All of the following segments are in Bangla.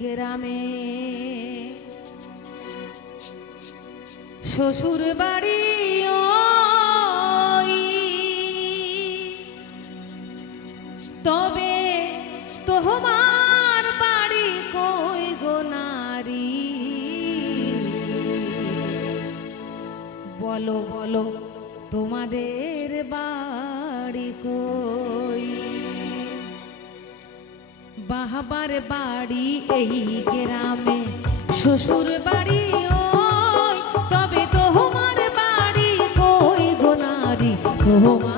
গ্রামে শ্বশুর বাড়ি তবে তোমার বাড়ি কই গো নারী? বলো বলো তোমাদের বাড়ি কই? বাহাবার বাড়ি এই গ্রামে। শ্বশুর বাড়ি তবে তোমার বাড়ি কই গো নারী। তোমার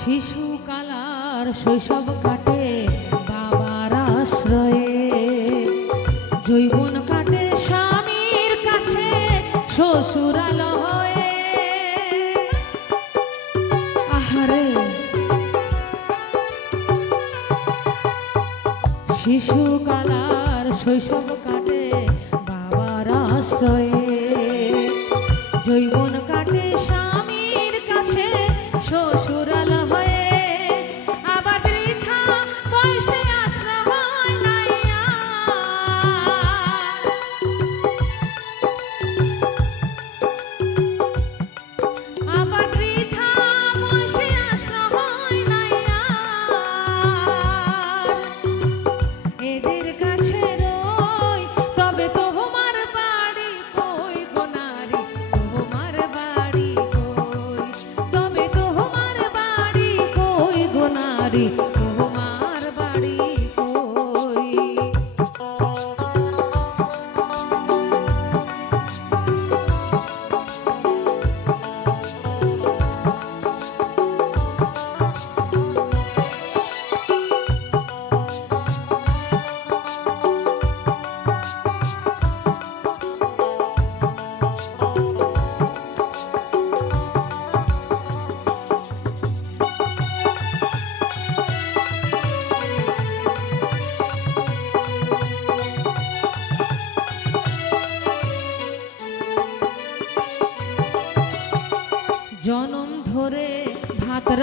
শিশুকালার শৈশব কাটে বাবার আশ্রয়ে। জৈবন কাটে স্বামীর কাছে, শ্বশুরালয়ে আহারে, শিশুকালার শৈশব কাটে বাবার আশ্রয়ে। জৈবন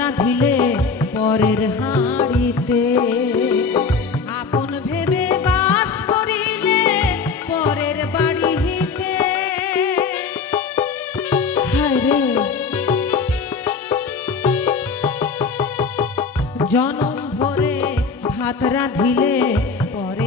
রাঁধিলে পরের হাঁড়িতে। আপন ভেবে বাস করিলে পরের বাড়িতে হায় রে! জনম ভরে ভাত রাঁধিলে পরের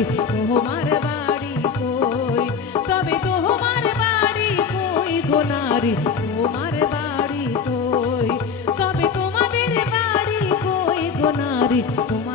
কই তোমার বাড়ি কই? তবে তোমার বাড়ি কই ধনারি তোমার বাড়ি কই? তবে তোমাদের বাড়ি কই ধনারি তোমার